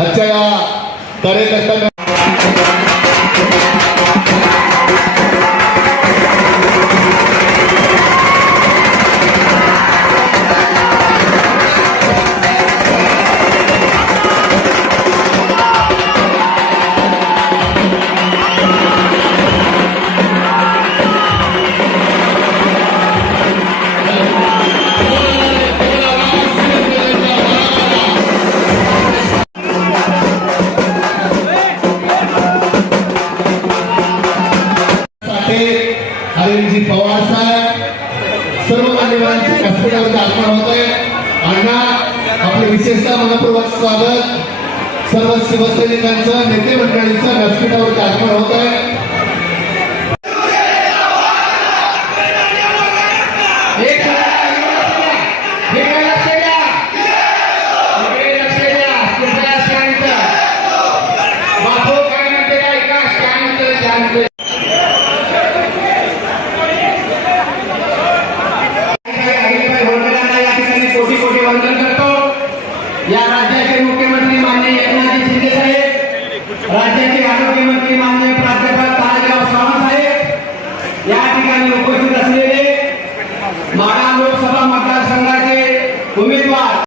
आजच्या या कार्यकर्त्यांना अरविंदजी पवार साहेब सर्व मान्यवरांचे व्यासपीठावरती आगमन होत आहे अण्णा आपले विशेषतः मनपूर्वक स्वागत. सर्व शिवसैनिकांचं नेते मंडळींचं व्यासपीठावरती आगमन होत आहे राज्याचे मुख्यमंत्री माननीय एकनाथजी शिंदे साहेब राज्याचे आरोग्यमंत्री माननीय प्राध्यापक ताराजीराव सावंत साहेब या ठिकाणी उपस्थित असलेले माळा लोकसभा मतदारसंघाचे उमेदवार